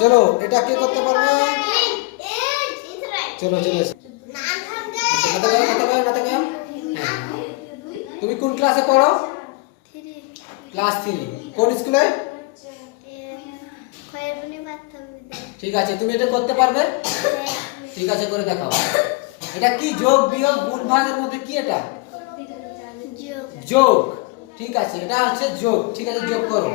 চলো, এটা কে করতে পারবে? চলো চলো। তুমি কোন ক্লাসে পড়ো? ক্লাস থ্রি কোন স্কুলে ঠিক আছে, তুমি এটা করতে পারবে? ঠিক আছে, করে দেখাও। এটা কি যোগ, বিয়োগ, গুণ, ভাগের মধ্যে কি এটা? যোগ। ঠিক আছে, এটা হচ্ছে যোগ। ঠিক আছে, যোগ করো।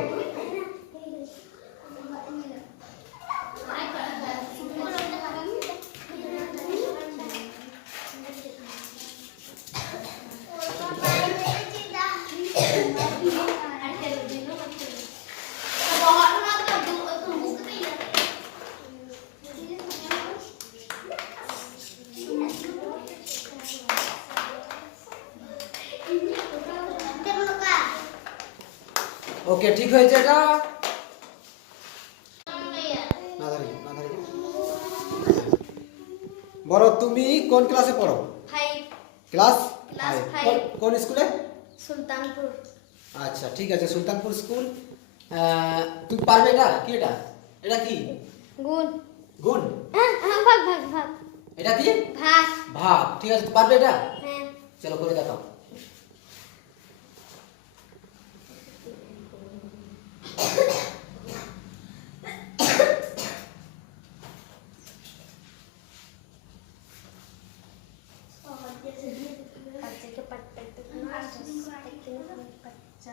ওকে ঠিক হয়েছে এটা। বলো তুমি কোন ক্লাসে পড়ো? ক্লাস। কোন- স্কুলে? সুলতানপুর। আচ্ছা ঠিক আছে সুলতানপুর স্কুল। তুমি পারবে এটা? কি এটা? এটা কি? গুণ। গুণ? হ্যাঁ হ্যাঁ ভাগ ভাগ ভাগ। এটা কি? ভাগ ভাগ ঠিক আছে পারবে এটা? হ্যাঁ। চলো করে দেখাও।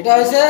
এটা হয়েছে